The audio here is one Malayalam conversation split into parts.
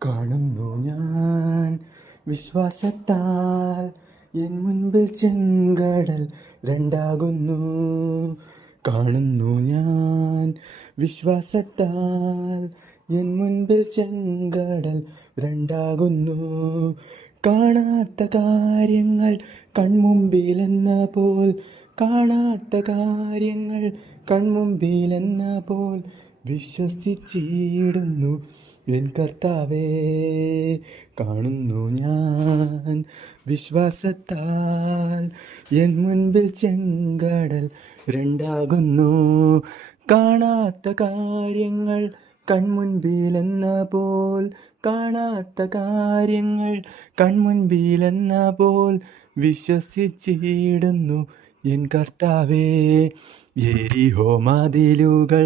കാണുന്നു ഞാൻ വിശ്വാസത്താൽ എൻ മുൻപിൽ ചെങ്കടൽ രണ്ടാകുന്നു. കാണുന്നു ഞാൻ വിശ്വാസത്താൽ എൻ മുൻപിൽ ചെങ്കടൽ രണ്ടാകുന്നു. കാണാത്ത കാര്യങ്ങൾ കൺമുമ്പിലെന്ന പോൽ, കാണാത്ത കാര്യങ്ങൾ കൺമുമ്പിലെന്ന പോൽ വിശ്വസിച്ചിടുന്നു എൻ കർത്താവേ. കാണുന്നു ഞാൻ വിശ്വാസത്താൽ എൻ മുൻപിൽ ചെങ്കടൽ രണ്ടാകുന്നു. കാണാത്ത കാര്യങ്ങൾ കൺമുൻപിലെന്ന പോൽ, കാണാത്ത കാര്യങ്ങൾ കൺമുൻപിലെന്ന പോൽ വിശ്വസിച്ചിടുന്നു എൻ കർത്താവേ. യെരിഹോ മതിലുകൾ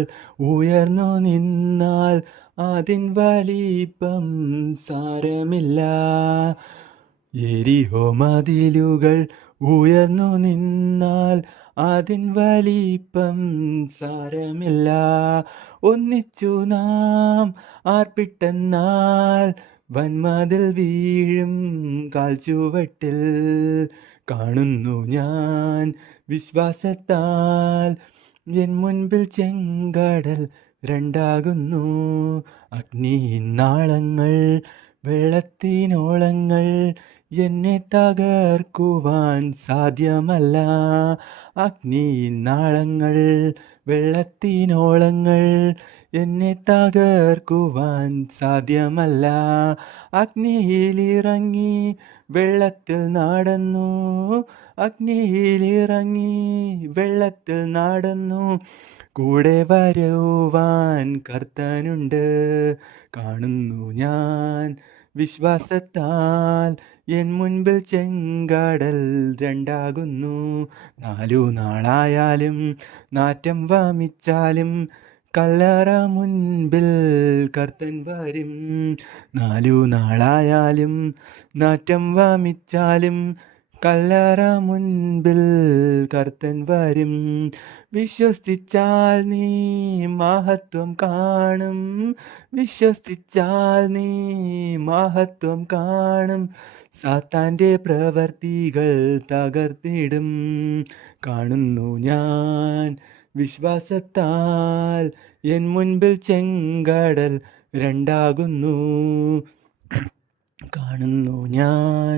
ഉയർന്നു നിന്നാൽ അതിൻ വലിപ്പം സാരമില്ല. യെരിഹോ മതിലുകൾ ഉയർന്നു നിന്നാൽ അതിൻ വലിപ്പം സാരമില്ല. ഒന്നിച്ചു നാം ആർപ്പിട്ടെന്നാൽ വൻമതിൽ വീഴും കാൽച്ചുവട്ടിൽ. കാണുന്നു ഞാൻ വിശ്വാസത്താൽ എൻ മുൻപിൽ ചെങ്കടൽ രണ്ടാകുന്നു. അഗ്നിനാളങ്ങൾ വെള്ളത്തിനോളങ്ങൾ എന്നെ തകർക്കുവാൻ സാധ്യമല്ല. അഗ്നിനാളങ്ങൾ വെള്ളത്തിനോളങ്ങൾ എന്നെ തകർക്കുവാൻ സാധ്യമല്ല. അഗ്നിയിലിറങ്ങി വെള്ളത്തിൽ നടന്നു, അഗ്നിയിലിറങ്ങി വെള്ളത്തിൽ നടന്നു. കൂടെ വരുവാൻ കർത്തനുണ്ട്. കാണുന്നു ഞാൻ വിശ്വാസത്താൽ എൻ മുൻപിൽ ചെങ്കടൽ രണ്ടാകുന്നു. 4 നാളായാലും നാറ്റം വമിച്ചാലും കല്ലറ മുൻപിൽ കർത്തൻ വരും. 4 നാളായാലും നാറ്റം വമിച്ചാലും കല്ലറ മുൻപിൽ കർത്തൻ വരും. വിശ്വസിച്ചാൽ നീ മഹത്വം കാണും, വിശ്വസിച്ചാൽ നീ മഹത്വം കാണും. സാത്താൻ്റെ പ്രവർത്തികൾ തകർത്തിടും. കാണുന്നു ഞാൻ വിശ്വാസത്താൽ എൻ മുൻപിൽ ചെങ്കടൽ രണ്ടാകുന്നു. കാണുന്നു ഞാൻ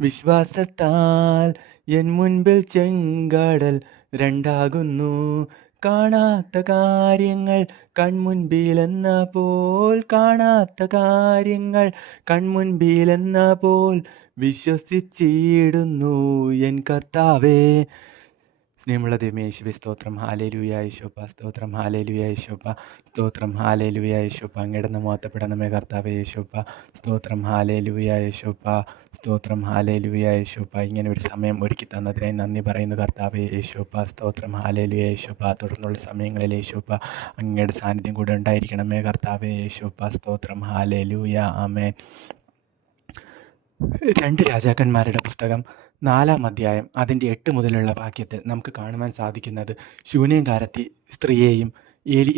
വിശ്വാസത്താൽ എൻ മുൻപിൽ ചെങ്കടൽ രണ്ടാകുന്നു. കാണാത്ത കാര്യങ്ങൾ കൺമുൻപിലെന്ന പോൽ, കാണാത്ത കാര്യങ്ങൾ കൺമുൻപിലെന്ന പോൽ വിശ്വസിച്ചിടുന്നു എൻ കർത്താവേ. സ്നേഹമുള്ള ദൈവമേ യേശുവേ സ്തോത്രം. ഹല്ലേലൂയ യേശുവപ്പ സ്തോത്രം. ഹല്ലേലൂയ യേശുവപ്പ സ്തോത്രം. ഹല്ലേലൂയ യേശുവപ്പ അങ്ങയുടെ മഹത്വപ്പെടണമേ കർത്താവേ യേശുവപ്പ സ്തോത്രം. ഹല്ലേലൂയ യേശുവപ്പ സ്തോത്രം. ഹല്ലേലൂയ യേശുവപ്പ ഇങ്ങനെ ഒരു സമയം ഒരുക്കി തന്നതിനായി നന്ദി പറയുന്നു കർത്താവേ യേശുവപ്പ സ്തോത്രം. ഹല്ലേലൂയ യേശുവപ്പ തുടർന്നുള്ള സമയങ്ങളിൽ യേശുവപ്പ അങ്ങയുടെ സാന്നിധ്യം കൂടെ ഉണ്ടായിരിക്കണമേ കർത്താവേ യേശുവപ്പ സ്തോത്രം. ഹല്ലേലൂയ ആമേൻ. 2 രാജാക്കന്മാരുടെ പുസ്തകം 4-ാം അധ്യായം അതിൻ്റെ 8 മുതലുള്ള വാക്യത്തിൽ നമുക്ക് കാണുവാൻ സാധിക്കുന്നത് ശൂന്യംകാരത്തി സ്ത്രീയെയും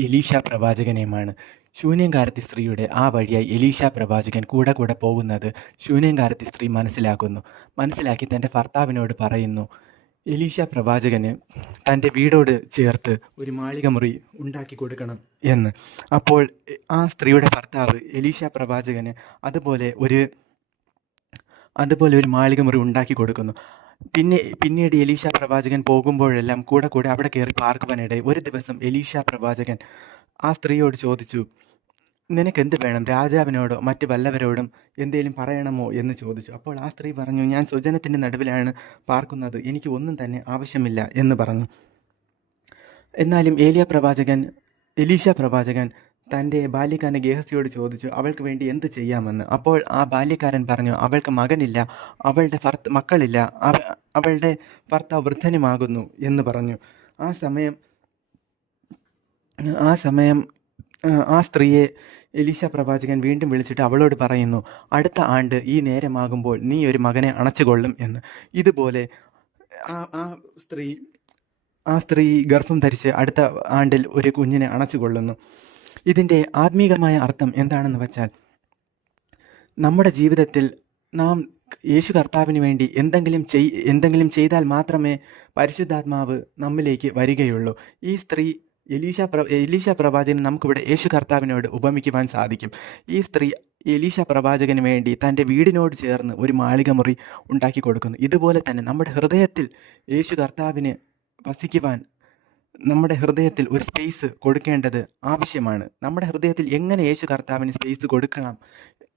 എലീശ പ്രവാചകനെയുമാണ്. ശൂന്യംകാരത്തി സ്ത്രീയുടെ ആ വഴിയായി എലീശ പ്രവാചകൻ കൂടെ പോകുന്നത് ശൂന്യംകാരത്തി സ്ത്രീ മനസ്സിലാക്കി തൻ്റെ ഭർത്താവിനോട് പറയുന്നു, എലീശ പ്രവാചകന് തൻ്റെ വീടോട് ചേർത്ത് ഒരു മാളിക മുറി ഉണ്ടാക്കി കൊടുക്കണം എന്ന്. അപ്പോൾ ആ സ്ത്രീയുടെ ഭർത്താവ് എലീശ പ്രവാചകന് അതുപോലെ ഒരു മാളിക മുറി ഉണ്ടാക്കി കൊടുക്കുന്നു. പിന്നീട് എലീശ പ്രവാചകൻ പോകുമ്പോഴെല്ലാം കൂടെ അവിടെ കയറി പാർക്കുവാനിടയിൽ ഒരു ദിവസം എലീശ പ്രവാചകൻ ആ സ്ത്രീയോട് ചോദിച്ചു, നിനക്കെന്ത് വേണം? രാജാവിനോടോ മറ്റ് വല്ലവരോടും എന്തെങ്കിലും പറയണമോ എന്ന് ചോദിച്ചു. അപ്പോൾ ആ സ്ത്രീ പറഞ്ഞു, ഞാൻ സ്വജനത്തിൻ്റെ നടുവിലാണ് പാർക്കുന്നത്, എനിക്ക് ഒന്നും തന്നെ ആവശ്യമില്ല എന്ന് പറഞ്ഞു. എന്നാലും എലീശ പ്രവാചകൻ തൻ്റെ ബാല്യക്കാരൻ ഗേഹസിയോട് ചോദിച്ചു, അവൾക്ക് വേണ്ടി എന്ത് ചെയ്യാമെന്ന്. അപ്പോൾ ആ ബാല്യക്കാരൻ പറഞ്ഞു, അവൾക്ക് മകനില്ല, അവളുടെ മക്കളില്ല, അവളുടെ ഭർത്താവ് വൃദ്ധനുമാകുന്നു എന്ന് പറഞ്ഞു. ആ സമയം ആ സ്ത്രീയെ എലീശ പ്രവാചകൻ വീണ്ടും വിളിച്ചിട്ട് അവളോട് പറയുന്നു, അടുത്ത ആണ്ട് ഈ നേരമാകുമ്പോൾ നീ ഒരു മകനെ അണച്ചുകൊള്ളും എന്ന്. ഇതുപോലെ ആ സ്ത്രീ ഗർഭം ധരിച്ച് അടുത്ത ആണ്ടിൽ ഒരു കുഞ്ഞിനെ അണച്ചുകൊള്ളുന്നു. ഇതിൻ്റെ ആത്മീകമായ അർത്ഥം എന്താണെന്ന് വെച്ചാൽ, നമ്മുടെ ജീവിതത്തിൽ നാം യേശു കർത്താവിന് വേണ്ടി എന്തെങ്കിലും ചെയ്താൽ മാത്രമേ പരിശുദ്ധാത്മാവ് നമ്മിലേക്ക് വരികയുള്ളൂ. ഈ സ്ത്രീ എലീശ പ്രവാചകൻ നമുക്കിവിടെ യേശു കർത്താവിനോട് ഉപമിക്കുവാൻ സാധിക്കും. ഈ സ്ത്രീ എലീശ പ്രവാചകന് വേണ്ടി തൻ്റെ വീടിനോട് ചേർന്ന് ഒരു മാളികമുറി ഉണ്ടാക്കി കൊടുക്കുന്നു. ഇതുപോലെ തന്നെ നമ്മുടെ ഹൃദയത്തിൽ യേശു കർത്താവിന് വസിക്കുവാൻ നമ്മുടെ ഹൃദയത്തിൽ ഒരു സ്പേസ് കൊടുക്കേണ്ടത് ആവശ്യമാണ്. നമ്മുടെ ഹൃദയത്തിൽ എങ്ങനെ യേശു കർത്താവിന് സ്പേസ് കൊടുക്കണം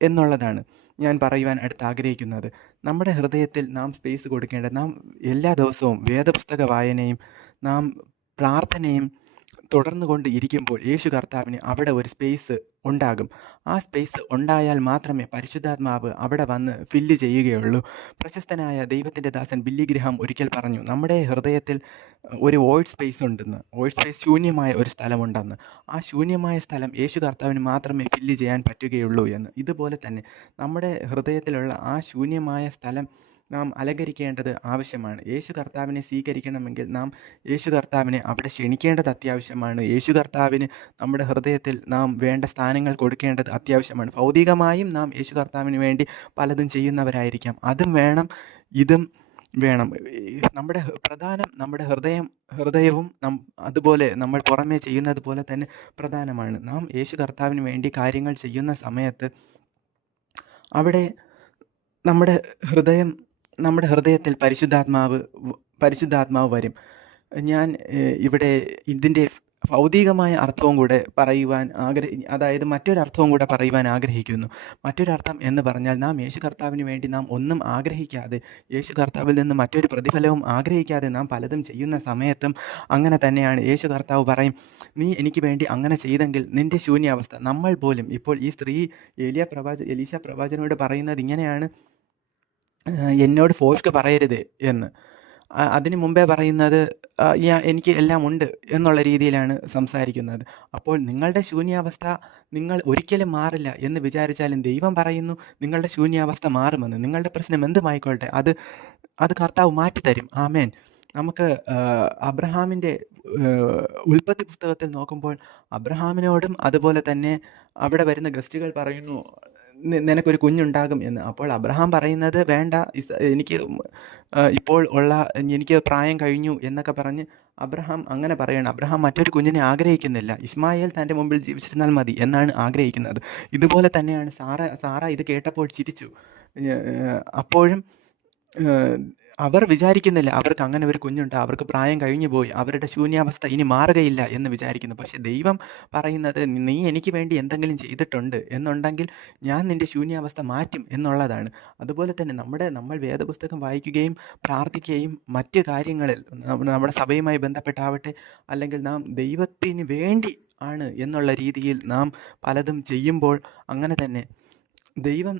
എന്നുള്ളതാണ് ഞാൻ പറയുവാൻ ആഗ്രഹിക്കുന്നത്. നമ്മുടെ ഹൃദയത്തിൽ നാം സ്പേസ് കൊടുക്കേണ്ടത്, നാം എല്ലാ ദിവസവും വേദപുസ്തക വായനയും നാം പ്രാർത്ഥനയും തുടർന്നു കൊണ്ട് ഇരിക്കുമ്പോൾ യേശു കർത്താവിന് അവിടെ ഒരു സ്പേസ് ഉണ്ടാകും. ആ സ്പേസ് ഉണ്ടായാൽ മാത്രമേ പരിശുദ്ധാത്മാവ് അവിടെ വന്ന് ഫില്ല് ചെയ്യുകയുള്ളൂ. പ്രശസ്തനായ ദൈവത്തിൻ്റെ ദാസൻ ബില്ലി ഗ്രഹാം ഒരിക്കൽ പറഞ്ഞു, നമ്മുടെ ഹൃദയത്തിൽ ഒരു വോയിഡ് സ്പേസ് ഉണ്ടെന്ന്. വോയിഡ് സ്പേസ് ശൂന്യമായ ഒരു സ്ഥലമുണ്ടെന്ന്. ആ ശൂന്യമായ സ്ഥലം യേശു കർത്താവിന് മാത്രമേ ഫില്ല് ചെയ്യാൻ പറ്റുകയുള്ളൂ എന്ന്. ഇതുപോലെ തന്നെ നമ്മുടെ ഹൃദയത്തിലുള്ള ആ ശൂന്യമായ സ്ഥലം നാം അലങ്കരിക്കേണ്ടത് ആവശ്യമാണ്. യേശു കർത്താവിനെ സ്വീകരിക്കണമെങ്കിൽ നാം യേശു കർത്താവിനെ അവിടെ ക്ഷണിക്കേണ്ടത് അത്യാവശ്യമാണ്. യേശു കർത്താവിന് നമ്മുടെ ഹൃദയത്തിൽ നാം വേണ്ട സ്ഥാനങ്ങൾ കൊടുക്കേണ്ടത് അത്യാവശ്യമാണ്. ഭൗതികമായും നാം യേശു കർത്താവിന് വേണ്ടി പലതും ചെയ്യുന്നവരായിരിക്കാം. അതും വേണം, ഇതും വേണം. നമ്മുടെ ഹൃദയവും അതുപോലെ നമ്മൾ പുറമേ ചെയ്യുന്നത് പോലെ തന്നെ പ്രധാനമാണ്. നാം യേശു കർത്താവിന് വേണ്ടി കാര്യങ്ങൾ ചെയ്യുന്ന സമയത്ത് അവിടെ നമ്മുടെ ഹൃദയത്തിൽ പരിശുദ്ധാത്മാവ് വരും. ഞാൻ ഇവിടെ ഇതിൻ്റെ ഭൗതികമായ അർത്ഥവും കൂടെ അതായത് മറ്റൊരർത്ഥവും കൂടെ പറയുവാൻ ആഗ്രഹിക്കുന്നു. മറ്റൊരർത്ഥം എന്ന് പറഞ്ഞാൽ, നാം യേശു കർത്താവിന് വേണ്ടി നാം ഒന്നും ആഗ്രഹിക്കാതെ, യേശു കർത്താവിൽ നിന്ന് മറ്റൊരു പ്രതിഫലവും ആഗ്രഹിക്കാതെ നാം പലതും ചെയ്യുന്ന സമയത്തും അങ്ങനെ തന്നെയാണ്. യേശു കർത്താവ് പറയും, നീ എനിക്ക് വേണ്ടി അങ്ങനെ ചെയ്തെങ്കിൽ നിൻ്റെ ശൂന്യാവസ്ഥ. നമ്മൾ പോലും ഇപ്പോൾ ഈ സ്ത്രീ എലീശ പ്രവാചകനോട് പറയുന്നത് ഇങ്ങനെയാണ്, എന്നോട് ഫോഷ്ക്ക് പറയരുത് എന്ന്. അതിന് മുമ്പേ പറയുന്നത് എനിക്ക് എല്ലാം ഉണ്ട് എന്നുള്ള രീതിയിലാണ് സംസാരിക്കുന്നത്. അപ്പോൾ നിങ്ങളുടെ ശൂന്യാവസ്ഥ നിങ്ങൾ ഒരിക്കലും മാറില്ല എന്ന് വിചാരിച്ചാലും ദൈവം പറയുന്നു നിങ്ങളുടെ ശൂന്യാവസ്ഥ മാറുമെന്ന്. നിങ്ങളുടെ പ്രശ്നം എന്തുമായിക്കോട്ടെ അത് കർത്താവ് മാറ്റിത്തരും. ആമേൻ. നമുക്ക് അബ്രഹാമിൻ്റെ ഉൽപ്പത്തി പുസ്തകത്തിൽ നോക്കുമ്പോൾ അബ്രഹാമിനോടും അതുപോലെ തന്നെ അവിടെ വരുന്ന ഗസ്റ്റുകൾ പറയുന്നു, നിനക്കൊരു കുഞ്ഞുണ്ടാകും എന്ന്. അപ്പോൾ അബ്രഹാം പറയുന്നത്, വേണ്ട, എനിക്ക് പ്രായം കഴിഞ്ഞു എന്നൊക്കെ പറഞ്ഞ് അബ്രഹാം അങ്ങനെ പറയണം. അബ്രഹാം മറ്റൊരു കുഞ്ഞിനെ ആഗ്രഹിക്കുന്നില്ല. ഇസ്മായേൽ തൻ്റെ മുമ്പിൽ ജീവിച്ചിരുന്നാൽ മതി എന്നാണ് ആഗ്രഹിക്കുന്നത്. ഇതുപോലെ തന്നെയാണ് സാറ ഇത് കേട്ടപ്പോൾ ചിരിച്ചു. അപ്പോഴും അവർ വിചാരിക്കുന്നില്ല അവർക്ക് അങ്ങനെ ഒരു കുഞ്ഞുണ്ട്, അവർക്ക് പ്രായം കഴിഞ്ഞു പോയി, അവരുടെ ശൂന്യാവസ്ഥ ഇനി മാറുകയില്ല എന്ന് വിചാരിക്കുന്നു. പക്ഷേ ദൈവം പറയുന്നത്, നീ എനിക്ക് വേണ്ടി എന്തെങ്കിലും ചെയ്തിട്ടുണ്ട് എന്നുണ്ടെങ്കിൽ ഞാൻ നിൻ്റെ ശൂന്യാവസ്ഥ മാറ്റും എന്നുള്ളതാണ്. അതുപോലെ തന്നെ നമ്മൾ വേദപുസ്തകം വായിക്കുകയും പ്രാർത്ഥിക്കുകയും മറ്റ് കാര്യങ്ങളിൽ നമ്മുടെ സഭയുമായി ബന്ധപ്പെട്ടാവട്ടെ, അല്ലെങ്കിൽ നാം ദൈവത്തിന് വേണ്ടി ആണ് എന്നുള്ള രീതിയിൽ നാം പലതും ചെയ്യുമ്പോൾ അങ്ങനെ തന്നെ ദൈവം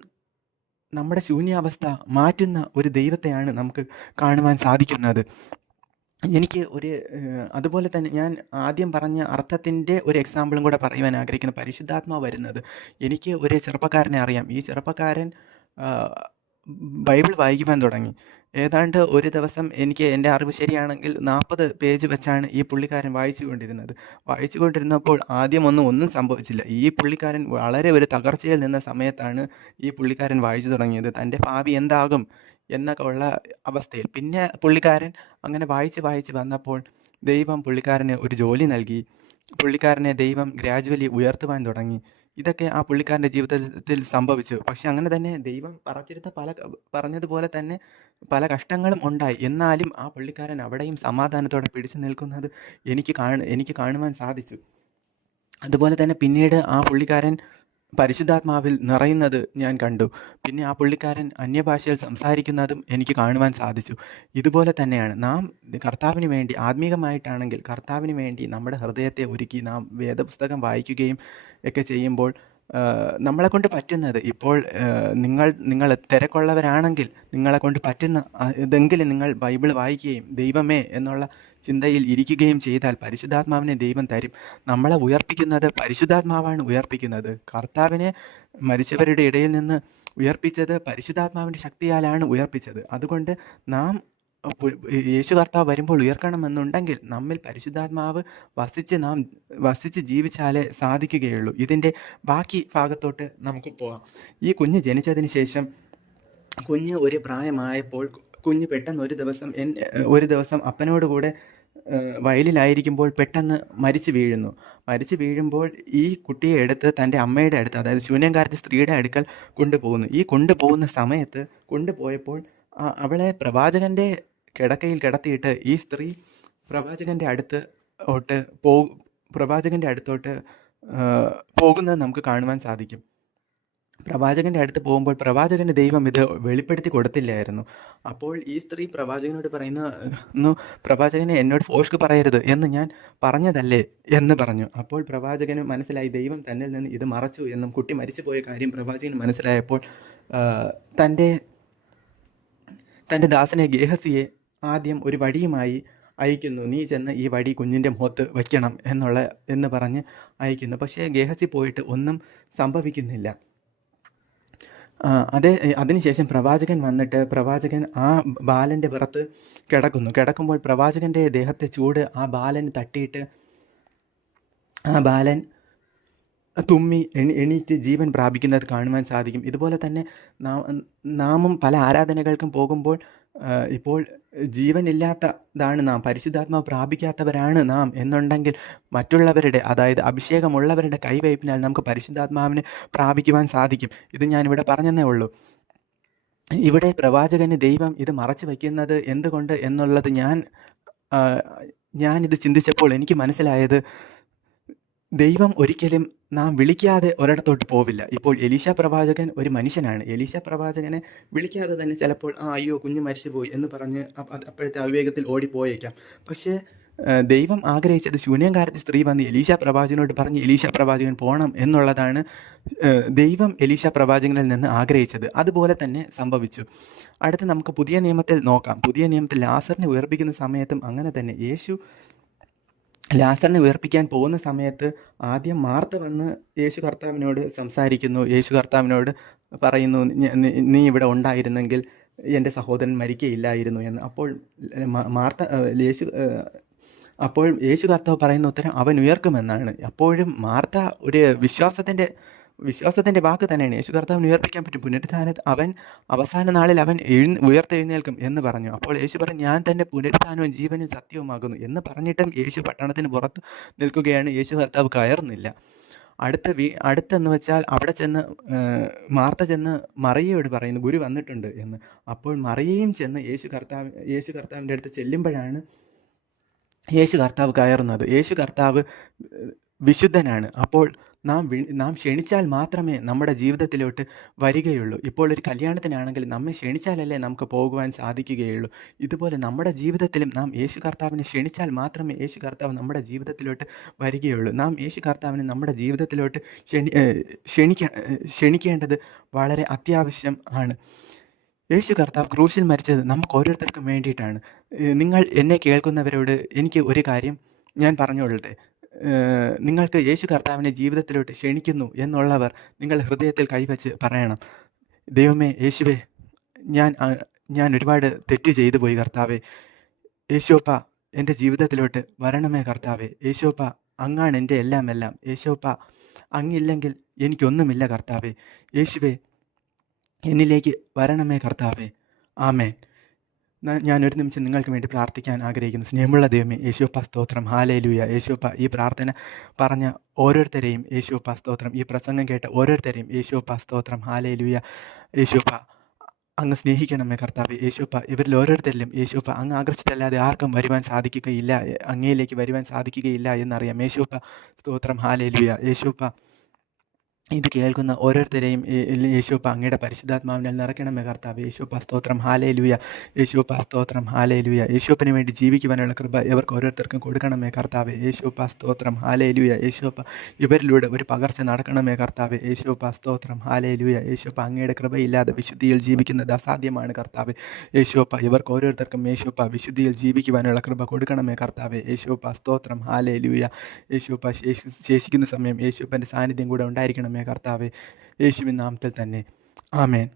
നമ്മുടെ ശൂന്യാവസ്ഥ മാറ്റുന്ന ഒരു ദൈവത്തെയാണ് നമുക്ക് കാണുവാൻ സാധിക്കുന്നത്. എനിക്ക് അതുപോലെ തന്നെ ഞാൻ ആദ്യം പറഞ്ഞ അർത്ഥത്തിൻ്റെ ഒരു എക്സാമ്പിളും കൂടെ പറയുവാൻ ആഗ്രഹിക്കുന്നു. പരിശുദ്ധാത്മാവ് വരുന്നത്, എനിക്ക് ഒരു ചെറുപ്പക്കാരനെ അറിയാം. ഈ ചെറുപ്പക്കാരൻ ബൈബിൾ വായിക്കുവാൻ തുടങ്ങി. ഏതാണ്ട് ഒരു ദിവസം, എൻ്റെ അറിവ് ശരിയാണെങ്കിൽ 40 പേജ് വെച്ചാണ് ഈ പുള്ളിക്കാരൻ വായിച്ചുകൊണ്ടിരുന്നപ്പോൾ ഒന്നും സംഭവിച്ചില്ല. ഈ പുള്ളിക്കാരൻ വളരെ ഒരു തകർച്ചയിൽ നിന്ന സമയത്താണ് ഈ പുള്ളിക്കാരൻ വായിച്ചു തുടങ്ങിയത്. തൻ്റെ ഭാവി എന്താകും എന്നൊക്കെ ഉള്ള അവസ്ഥയിൽ. പിന്നെ പുള്ളിക്കാരൻ അങ്ങനെ വായിച്ച് വന്നപ്പോൾ ദൈവം പുള്ളിക്കാരന് ഒരു ജോലി നൽകി. പുള്ളിക്കാരനെ ദൈവം ഗ്രാജുവലി ഉയർത്തുവാൻ തുടങ്ങി. ഇതൊക്കെ ആ പുള്ളിക്കാരൻ്റെ ജീവിതത്തിൽ സംഭവിച്ചു. പക്ഷെ അങ്ങനെ തന്നെ ദൈവം പറഞ്ഞതുപോലെ തന്നെ പല കഷ്ടങ്ങളും ഉണ്ടായി. എന്നാലും ആ പുള്ളിക്കാരൻ അവിടെയും സമാധാനത്തോടെ പിടിച്ചു നിൽക്കുന്നത് എനിക്ക് കാണുവാൻ സാധിച്ചു. അതുപോലെ തന്നെ പിന്നീട് ആ പുള്ളിക്കാരൻ പരിശുദ്ധാത്മാവിൽ നിറയുന്നത് ഞാൻ കണ്ടു. പിന്നെ ആ പുള്ളിക്കാരൻ അന്യഭാഷയിൽ സംസാരിക്കുന്നതും എനിക്ക് കാണുവാൻ സാധിച്ചു. ഇതുപോലെ തന്നെയാണ് നാം കർത്താവിന് വേണ്ടി, ആത്മീകമായിട്ടാണെങ്കിൽ കർത്താവിന് വേണ്ടി നമ്മുടെ ഹൃദയത്തെ ഒരുക്കി നാം വേദപുസ്തകം വായിക്കുകയും ഒക്കെ ചെയ്യുമ്പോൾ നമ്മളെക്കൊണ്ട് പറ്റുന്നത്, ഇപ്പോൾ നിങ്ങൾ തിരക്കുള്ളവരാണെങ്കിൽ നിങ്ങളെക്കൊണ്ട് പറ്റുന്ന ഇതെങ്കിലും നിങ്ങൾ ബൈബിൾ വായിക്കുകയും ദൈവമേ എന്നുള്ള ചിന്തയിൽ ഇരിക്കുകയും ചെയ്താൽ പരിശുദ്ധാത്മാവിനെ ദൈവം തരും. നമ്മളെ ഉയർപ്പിക്കുന്നത് പരിശുദ്ധാത്മാവാണ് ഉയർപ്പിക്കുന്നത്. കർത്താവിനെ മരിച്ചവരുടെ ഇടയിൽ നിന്ന് ഉയർപ്പിച്ചത് പരിശുദ്ധാത്മാവിൻ്റെ ശക്തിയാലാണ് ഉയർപ്പിച്ചത്. അതുകൊണ്ട് നാം യേശു കർത്താവ് വരുമ്പോൾ ഉയർക്കണമെന്നുണ്ടെങ്കിൽ നമ്മിൽ പരിശുദ്ധാത്മാവ് വസിച്ച് ജീവിച്ചാലേ സാധിക്കുകയുള്ളൂ. ഇതിൻ്റെ ബാക്കി ഭാഗത്തോട്ട് നമുക്ക് പോകാം. ഈ കുഞ്ഞ് ജനിച്ചതിന് ശേഷം കുഞ്ഞ് ഒരു പ്രായമായപ്പോൾ കുഞ്ഞ് പെട്ടെന്ന് ഒരു ദിവസം അപ്പനോട് കൂടെ വയലിലായിരിക്കുമ്പോൾ പെട്ടെന്ന് മരിച്ചു വീഴുമ്പോൾ ഈ കുട്ടിയെ എടുത്ത് തൻ്റെ അമ്മയുടെ അടുത്ത്, അതായത് ശൂന്യംകാരത്തി സ്ത്രീയുടെ അടുക്കൽ കൊണ്ടുപോകുന്നു. ഈ കൊണ്ടുപോകുന്ന സമയത്ത് കൊണ്ടുപോയപ്പോൾ അവളെ പ്രവാചകൻ്റെ കിടക്കയിൽ കിടത്തിയിട്ട് ഈ സ്ത്രീ പ്രവാചകൻ്റെ അടുത്തോട്ട് പോകുന്നത് നമുക്ക് കാണുവാൻ സാധിക്കും. പ്രവാചകൻ്റെ അടുത്ത് പോകുമ്പോൾ പ്രവാചകന് ദൈവം ഇത് വെളിപ്പെടുത്തി കൊടുത്തില്ലായിരുന്നു. അപ്പോൾ ഈ സ്ത്രീ പ്രവാചകനോട് പറയുന്നു, പ്രവാചകനെ എന്നോട് ഫോഷ്ക്ക് പറയരുത് എന്ന് ഞാൻ പറഞ്ഞതല്ലേ എന്ന് പറഞ്ഞു. അപ്പോൾ പ്രവാചകന് മനസ്സിലായി ദൈവം തന്നിൽ നിന്ന് ഇത് മറച്ചു എന്നും കുട്ടി മരിച്ചു പോയ കാര്യം പ്രവാചകന് മനസ്സിലായപ്പോൾ തൻ്റെ ദാസനെ ഗേഹസിയെ ആദ്യം ഒരു വടിയുമായി അയക്കുന്നു. നീ ചെന്ന് ഈ വടി കുഞ്ഞിൻ്റെ മുഖത്ത് വയ്ക്കണം എന്ന് പറഞ്ഞ് അയക്കുന്നു. പക്ഷേ ഗേഹസി പോയിട്ട് ഒന്നും സംഭവിക്കുന്നില്ല. അതിനുശേഷം പ്രവാചകൻ വന്നിട്ട് പ്രവാചകൻ ആ ബാലൻ്റെ പുറത്ത് കിടക്കുമ്പോൾ പ്രവാചകൻ്റെ ദേഹത്തെ ചൂട് ആ ബാലന് തട്ടിയിട്ട് ആ ബാലൻ തുമ്മി എണീറ്റ് ജീവൻ പ്രാപിക്കുന്നത് കാണുവാൻ സാധിക്കും. ഇതുപോലെ തന്നെ നാമും പല ആരാധനകൾക്കും പോകുമ്പോൾ ഇപ്പോൾ ജീവനില്ലാത്തതാണ് നാം, പരിശുദ്ധാത്മാവ് പ്രാപിക്കാത്തവരാണ് നാം എന്നുണ്ടെങ്കിൽ മറ്റുള്ളവരുടെ, അതായത് അഭിഷേകമുള്ളവരുടെ കൈവയ്പിനാൽ നമുക്ക് പരിശുദ്ധാത്മാവിനെ പ്രാപിക്കുവാൻ സാധിക്കും. ഇത് ഞാനിവിടെ പറഞ്ഞതേ ഉള്ളൂ. ഇവിടെ പ്രവാചകന് ദൈവം ഇത് മറച്ചു വയ്ക്കുന്നത് എന്തുകൊണ്ട് എന്നുള്ളത് ഞാനിത് ചിന്തിച്ചപ്പോൾ എനിക്ക് മനസ്സിലായത്, ദൈവം ഒരിക്കലും നാം വിളിക്കാതെ ഒരിടത്തോട്ട് പോവില്ല. ഇപ്പോൾ എലീശ പ്രവാചകൻ ഒരു മനുഷ്യനാണ്. എലീശ പ്രവാചകനെ വിളിക്കാതെ തന്നെ ചിലപ്പോൾ അയ്യോ കുഞ്ഞ് മരിച്ചുപോയി എന്ന് പറഞ്ഞ് അപ്പോഴത്തെ അവിവേകത്തിൽ ഓടിപ്പോയേക്കാം. പക്ഷേ ദൈവം ആഗ്രഹിച്ചത് ശൂന്യംകാരത്തി സ്ത്രീ വന്ന് എലീശ പ്രവാചകനോട് പറഞ്ഞ് എലീശ പ്രവാചകൻ പോകണം എന്നുള്ളതാണ് ദൈവം എലീശ പ്രവാചകനിൽ നിന്ന് ആഗ്രഹിച്ചത്. അതുപോലെ തന്നെ സംഭവിച്ചു. അടുത്ത് നമുക്ക് പുതിയ നിയമത്തിൽ നോക്കാം. പുതിയ നിയമത്തിൽ ലാസറിനെ ഉയർപ്പിക്കുന്ന സമയത്തും അങ്ങനെ തന്നെ. ലാസറിനെ ഉയർപ്പിക്കാൻ പോകുന്ന സമയത്ത് ആദ്യം മാർത്ത വന്ന് യേശു കർത്താവിനോട് സംസാരിക്കുന്നു. യേശു കർത്താവിനോട് പറയുന്നു, നീ ഇവിടെ ഉണ്ടായിരുന്നെങ്കിൽ എൻ്റെ സഹോദരൻ മരിക്കയില്ലായിരുന്നു എന്ന്. അപ്പോൾ യേശു കർത്താവ് പറയുന്ന ഉത്തരം അവൻ ഉയർക്കുമെന്നാണ്. അപ്പോഴും മാർത്ത ഒരു വിശ്വാസത്തിൻ്റെ വാക്ക് തന്നെയാണ്. യേശു കർത്താവിന് ഉയർപ്പിക്കാൻ പറ്റും. പുനരുത്ഥാനത്ത് അവൻ അവസാന നാളിൽ അവൻ ഉയർത്തെഴുന്നേൽക്കും എന്ന് പറഞ്ഞു. അപ്പോൾ യേശു പറഞ്ഞു, ഞാൻ തന്നെ പുനരുത്ഥാനവും ജീവനും സത്യവുമാകുന്നു എന്ന് പറഞ്ഞിട്ടും യേശു പട്ടണത്തിന് പുറത്ത് നിൽക്കുകയാണ്. യേശു കർത്താവ് കയറുന്നില്ല. അടുത്തെന്ന് വെച്ചാൽ അവിടെ ചെന്ന് മാർത്ത ചെന്ന് മറിയയോട് പറയുന്നു, ഗുരു വന്നിട്ടുണ്ട് എന്ന്. അപ്പോൾ മറിയയും ചെന്ന് യേശു കർത്താവിൻ്റെ അടുത്ത് ചെല്ലുമ്പോഴാണ് യേശു കർത്താവ് കയറുന്നത്. യേശു കർത്താവ് വിശുദ്ധനാണ്. അപ്പോൾ നാം ക്ഷണിച്ചാൽ മാത്രമേ നമ്മുടെ ജീവിതത്തിലോട്ട് വരികയുള്ളൂ. ഇപ്പോൾ ഒരു കല്യാണത്തിനാണെങ്കിൽ നമ്മെ ക്ഷണിച്ചാലല്ലേ നമുക്ക് പോകുവാൻ സാധിക്കുകയുള്ളൂ. ഇതുപോലെ നമ്മുടെ ജീവിതത്തിലും നാം യേശു കർത്താവിനെ ക്ഷണിച്ചാൽ മാത്രമേ യേശു കർത്താവ് നമ്മുടെ ജീവിതത്തിലോട്ട് വരികയുള്ളൂ. നാം യേശു കർത്താവിനെ നമ്മുടെ ജീവിതത്തിലോട്ട് ക്ഷണിക്കേണ്ടത് വളരെ അത്യാവശ്യം ആണ്. യേശു കർത്താവ് ക്രൂശിൽ മരിച്ചത് നമുക്ക് ഓരോരുത്തർക്കും വേണ്ടിയിട്ടാണ്. നിങ്ങൾ എന്നെ കേൾക്കുന്നവരോട് എനിക്ക് ഒരു കാര്യം ഞാൻ പറഞ്ഞുകൊള്ളട്ടെ. നിങ്ങൾക്ക് യേശു കർത്താവിനെ ജീവിതത്തിലോട്ട് ക്ഷണിക്കുന്നു എന്നുള്ളവർ നിങ്ങൾ ഹൃദയത്തിൽ കൈവച്ച് പറയണം, ദൈവമേ, യേശുവേ, ഞാൻ ഒരുപാട് തെറ്റ് ചെയ്തു പോയി കർത്താവേ. യേശോപ്പ എൻ്റെ ജീവിതത്തിലോട്ട് വരണമേ കർത്താവേ. യേശോപ്പ, അങ്ങാണ് എൻ്റെ എല്ലാം. യേശോപ്പ, അങ്ങില്ലെങ്കിൽ എനിക്കൊന്നുമില്ല കർത്താവേ. യേശുവേ, എന്നിലേക്ക് വരണമേ കർത്താവേ. ആമേൻ. ഞാൻ ഒരു നിമിഷം നിങ്ങൾക്ക് വേണ്ടി പ്രാർത്ഥിക്കാൻ ആഗ്രഹിക്കുന്നു. സ്നേഹമുള്ള ദൈവമേ, യേശുവപ്പ സ്തോത്രം, ഹല്ലേലൂയ. യേശുവപ്പ, ഈ പ്രാർത്ഥന പറഞ്ഞ ഓരോരുത്തരെയും യേശുവപ്പ സ്തോത്രം, ഈ പ്രസംഗം കേട്ട ഓരോരുത്തരെയും യേശുവപ്പ സ്തോത്രം, ഹല്ലേലൂയ. യേശുവപ്പ, അങ്ങ് സ്നേഹിക്കണമേ കർത്താവേ. യേശുവപ്പ, ഇവരിൽ ഓരോരുത്തരിലും യേശുവപ്പ അങ്ങ് ആകർഷിച്ചല്ലാതെ ആർക്കും വരുവാൻ സാധിക്കുകയില്ല, അങ്ങയിലേക്ക് വരുവാൻ സാധിക്കുകയില്ല എന്നറിയാം. യേശുവപ്പ സ്തോത്രം, ഹല്ലേലൂയ. യേശുവപ്പ, ഇത് കേൾക്കുന്ന ഓരോരുത്തരെയും യേശുവപ്പ അങ്ങയുടെ പരിശുദ്ധാത്മാവിനാൽ നിറയ്ക്കണമേ കർത്താവേ. യേശുവപ്പ സ്തോത്രം, ഹല്ലേലൂയ. യേശുവപ്പ സ്തോത്രം, ഹല്ലേലൂയ. യേശുവപ്പന് വേണ്ടി ജീവിക്കുവാനുള്ള കൃപ ഇവർക്ക് ഓരോരുത്തർക്കും കൊടുക്കണമേ കർത്താവേ. യേശുവപ്പ സ്തോത്രം, ഹല്ലേലൂയ. യേശുവപ്പ, ഇവരിലൂടെ ഒരു പകർച്ച നടക്കണമേ കർത്താവേ. യേശുവപ്പ സ്തോത്രം, ഹല്ലേലൂയ. യേശുവപ്പ, അങ്ങയുടെ കൃപയില്ലാതെ വിശുദ്ധിയിൽ ജീവിക്കുന്നത് അസാധ്യമാണ് കർത്താവേ. യേശുവപ്പ, ഇവർക്ക് ഓരോരുത്തർക്കും യേശുവപ്പ വിശുദ്ധിയിൽ ജീവിക്കുവാനുള്ള കൃപ കൊടുക്കണമേ കർത്താവേ. യേശുവപ്പ സ്തോത്രം, ഹല്ലേലൂയ. യേശുവപ്പ, ശേഷിക്കുന്ന സമയം യേശുവപ്പൻ്റെ സാന്നിധ്യം കൂടെ ഉണ്ടായിരിക്കണമേ കർത്താവേ. യേശുവിൻ നാമത്തിൽ തന്നെ. ആമേൻ.